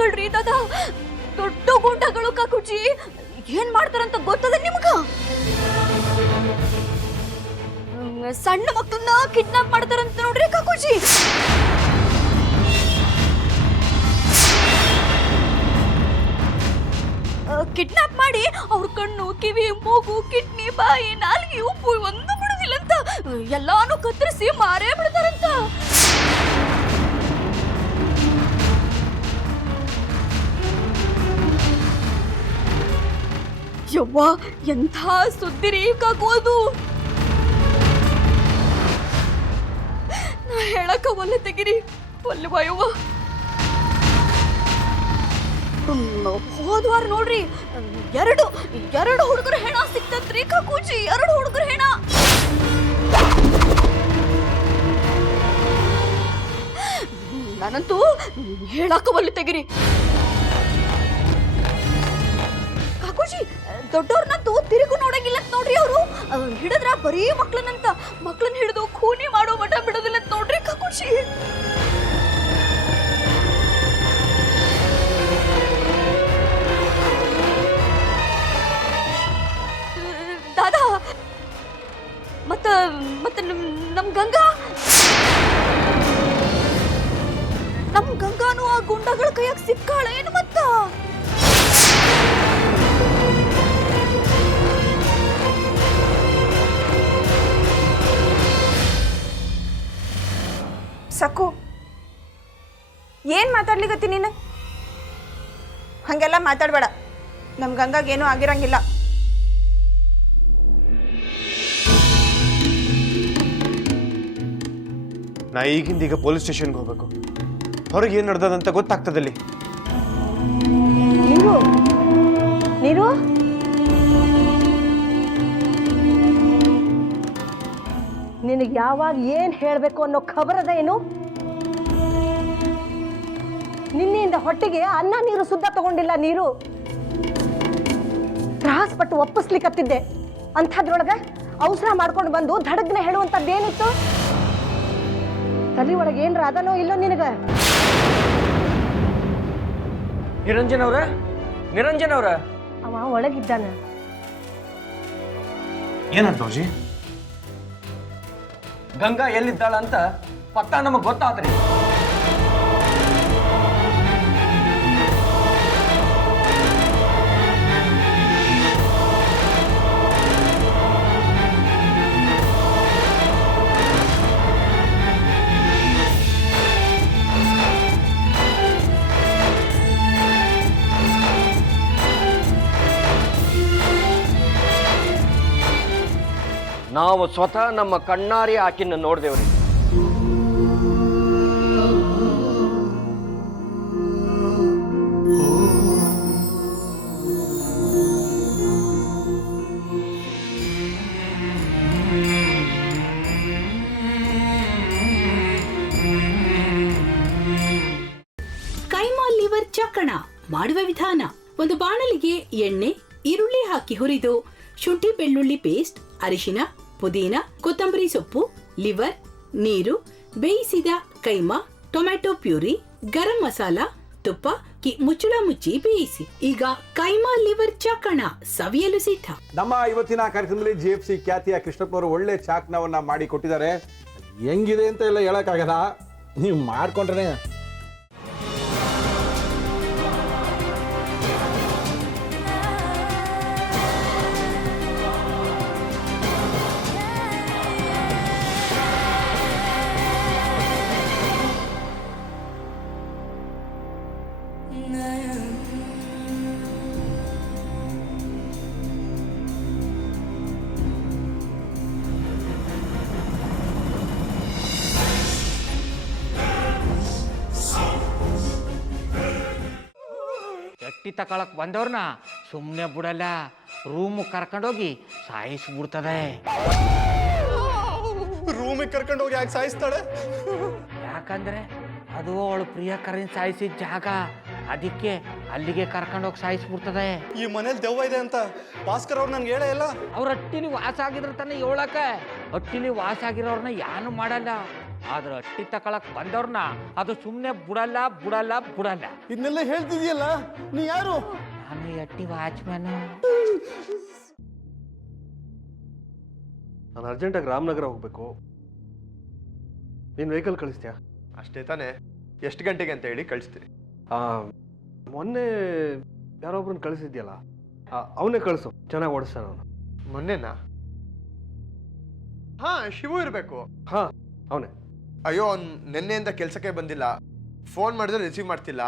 ಗುಂಡಗಳ್ರಿ ದಾದಾ, ದೊಡ್ಡ ಗುಂಡಗಳು ಕಾಕುಜಿ. ಏನ್ ಮಾಡ್ತಾರಂತ ಗೊತ್ತದ ನಿಮ್ಗ? ಸಣ್ಣ ಮಕ್ಕಳನ್ನ ಕಿಡ್ನಾಪ್ ಮಾಡ್ತಾರಂತ ನೋಡ್ರಿ ಕಾಕುಜಿ. ಕಿಡ್ನಾಪ್ ಮಾಡಿ ಅವ್ರ ಕಣ್ಣು, ಕಿವಿ, ಮೂಗು, ಕಿಡ್ನಿ, ಬಾಯಿ, ನಾಲ್ಗೆ, ಉಪ್ಪು ಒಂದು ಬಿಡುದಿಲ್ಲಂತ, ಎಲ್ಲಾನು ಕತ್ತರಿಸಿ ಮಾರೇ ಬಿಡ್ತಾರಂತ. ಯವ್ವ, ಎಂಥ ಸುದ್ದಿರಿ ಕಾಕೋದು. ನಾ ಹೇಳಕ ಒಲ್ಲೆ ತೆಗಿರಿ, ಒಲ್ಲೆ ಬಾಯವ್ವ. ಹೋದ್ವಾರ ನೋಡ್ರಿ ಎರಡು ಹುಡುಗರ ಹೆಣ ಸಿಕ್ತತ್ರಿ ಕಾಕೂಜಿ. 2 ಹುಡುಗರ ಹೆಣ. ನಾನಂತೂ ಹೇಳಕ ಒಲ್ಲೆ ತೆಗಿರಿ ಕಾಕೂಜಿ. ದೊಡ್ಡವ್ರನ್ನಂತೂ ತಿರುಗು ನೋಡಂಗಿಲ್ಲ ನೋಡ್ರಿ. ಅವರು ಹಿಡಿದ್ರ ಬರೀ ಮಕ್ಕಳನ್ನ ಹಿಡಿದು ಖೂನಿ ಮಾಡೋ ಮಠ ಬಿಡೋದಿಲ್ಲ ನೋಡ್ರಿ ಕಾಕೂಜಿ. ದಾದಾ, ಮತ್ತ ನಮ್ ಗಂಗಾನು ಆ ಗುಂಡಗಳ ಕೈಯಾಗ ಸಿಕ್ಕಾಳ ಏನು ಮತ್ತ? ಸಕ್ಕು, ಏನ್ ಮಾತಾಡ್ಲಿಕತ್ತಿ ನೀನು? ಹಂಗೆಲ್ಲ ಮಾತಾಡ್ಬೇಡ. ನಮ್ ಗಂಗಾಗೇನು ಆಗಿರಂಗಿಲ್ಲ. ನಾ ಈಗ ಪೊಲೀಸ್ ಸ್ಟೇಷನ್ಗೆ ಹೋಗ್ಬೇಕು. ಹೊರಗೆ ಏನ್ ನಡೆದಂತ ಗೊತ್ತಾಗ್ತದಲ್ಲಿ. ನೀರು ನಿನಗೆ ಯಾವಾಗ ಏನ್ ಹೇಳ್ಬೇಕು ಅನ್ನೋ ಖಬರದ ಏನು? ನಿನ್ನೆಯಿಂದ ಹೊಟ್ಟೆಗೆ ಅನ್ನ ನೀರು ಸುದ್ದ ತಗೊಂಡಿಲ್ಲ. ನೀರು ತ್ರಾಸಪಟ್ಟು ಒಪ್ಪಿಸ್ಲಿಕ್ಕತ್ತಿದ್ದೆ. ಅಂಥದ್ರೊಳಗ ಅವಸರ ಮಾಡ್ಕೊಂಡು ಬಂದು ಧಡಗ್ನ ಹೇಳುವಂಥದ್ದೇನಿತ್ತು? ತಲೆ ಒಳಗೆ ಏನ್ರ ಅದನೋ ಇಲ್ಲೋ ನಿನಗ? ನಿರಂಜನ್ ಅವ್ರ ಅವ ಒಳಗಿದ್ದಾನ. ಏನಂತ ಅಜ್ಜಿ? ಗಂಗಾ ಎಲ್ಲಿದ್ದಾಳ ಅಂತ ಪಕ್ಕ ನಮಗ್ ಗೊತ್ತಾದ್ರಿ. ನಾವು ಸ್ವತಃ ನಮ್ಮ ಕಣ್ಣಾರಿ ಆಕಿನ ನೋಡ್ದೇವ್ರಿ. ಕೈಮಾ ಲಿವರ್ ಚಕ್ಕಣ ಮಾಡುವ ವಿಧಾನ: ಒಂದು ಬಾಣಲಿಗೆ ಎಣ್ಣೆ, ಈರುಳ್ಳಿ ಹಾಕಿ ಹುರಿದು ಶುಂಠಿ ಬೆಳ್ಳುಳ್ಳಿ ಪೇಸ್ಟ್, ಅರಿಶಿನ, ಪುದೀನ, ಕೊತ್ತಂಬರಿ ಸೊಪ್ಪು, ಲಿವರ್, ನೀರು, ಬೇಯಿಸಿದ ಕೈಮಾ, ಟೊಮ್ಯಾಟೊ ಪ್ಯೂರಿ, ಗರಂ ಮಸಾಲ, ತುಪ್ಪ ಮುಚ್ಚಳ ಮುಚ್ಚಿ ಬೇಯಿಸಿ. ಈಗ ಕೈಮಾ ಲಿವರ್ ಚಾಕಣ ಸವಿಯಲು ಸಿದ್ಧ. ನಮ್ಮ ಇವತ್ತಿನ ಕಾರ್ಯಕ್ರಮದಲ್ಲಿ GFC ಖ್ಯಾತಿಯ ಕೃಷ್ಣಪ್ಪನವರು ಒಳ್ಳೆ ಚಾಕ್ನವನ್ನ ಮಾಡಿ ಕೊಟ್ಟಿದ್ದಾರೆ. ಹೆಂಗಿದೆ ಅಂತ ಎಲ್ಲ ಹೇಳಕ್ಕಾಗಲ್ಲ, ನೀವು ಮಾಡ್ಕೊಂಡ್ರೆ. ಎಟ್ಟಿ ತಕೊಳಕ್ ಬಂದವ್ರನ್ನ ಸುಮ್ಮನೆ ಬಿಡಲ್ಲ, ರೂಮ್ ಕರ್ಕೊಂಡೋಗಿ ಸಾಯಿಸ್ಬಿಡ್ತದೆ. ರೂಮಿಗೆ ಕರ್ಕೊಂಡೋಗಿ ಯಾಕೆ ಸಾಯಿಸ್ತಾಳೆ? ಯಾಕಂದ್ರೆ ಅದು ಅವಳು ಪ್ರಿಯಕರನ್ ಸಾಯಿಸಿದ ಜಾಗ, ಅದಕ್ಕೆ ಅಲ್ಲಿಗೆ ಕರ್ಕೊಂಡೋಗಿ ಸಾಯಿಸ್ಬಿಡ್ತದೆ. ಈ ಮನೇಲಿ ದೆವ್ವ ಇದೆ ಅಂತ ಭಾಸ್ಕರ್ ಅವ್ರು ನನ್ಗೆ ಹೇಳೇ ಇಲ್ಲ. ಅವ್ರ ಹಟ್ಟಿಲಿ ವಾಸ ಆಗಿದ್ರ ತಾನೆ ಹೇಳಕ. ಹಟ್ಟಿಲಿ ವಾಸ ಆಗಿರೋರ್ನ ಯಾನು ಮಾಡಲ್ಲ, ಆದ್ರೆ ಅಟ್ಟಿ ತಕೊಳಕ್ ಬಂದವ್ರನ್ನ ಅದು ಸುಮ್ಮನೆ ಬಿಡಲ್ಲ ಬಿಡಲ್ಲ ಬಿಡಲ್ಲ. ಇದನ್ನೆಲ್ಲ ಹೇಳ್ತಿದ್ಯಲ್ಲ, ನೀ ಯಾರು? ನಾನು ಅಟ್ಟಿ ವಾಚ್ಮ್ಯಾನು. ನಾನು ಅರ್ಜೆಂಟಾಗಿ ರಾಮನಗರ ಹೋಗ್ಬೇಕು. ನೀನು ವೆಹಿಕಲ್ ಕಳಿಸ್ತೀಯಾ? ಅಷ್ಟೇ ತಾನೇ? ಎಷ್ಟು ಗಂಟೆಗೆ ಅಂತ ಹೇಳಿ ಕಳಿಸ್ತೀರಿ? ಮೊನ್ನೆ ಯಾರೊಬ್ರನ್ನ ಕಳಿಸಿದ್ಯಲ್ಲ, ಅವನೇ ಕಳಿಸು, ಚೆನ್ನಾಗಿ ಓಡಿಸ್ತಾನೆ ಅವನು. ಮೊನ್ನೆನಾ? ಹಾ, ಶಿವು ಇರಬೇಕು. ಹಾ, ಅವನೇ. ಅಯ್ಯೋ, ಅವ್ನು ನಿನ್ನೆಯಿಂದ ಕೆಲಸಕ್ಕೆ ಬಂದಿಲ್ಲ. ಫೋನ್ ಮಾಡಿದ್ರೆ ರಿಸೀವ್ ಮಾಡ್ತಿಲ್ಲ.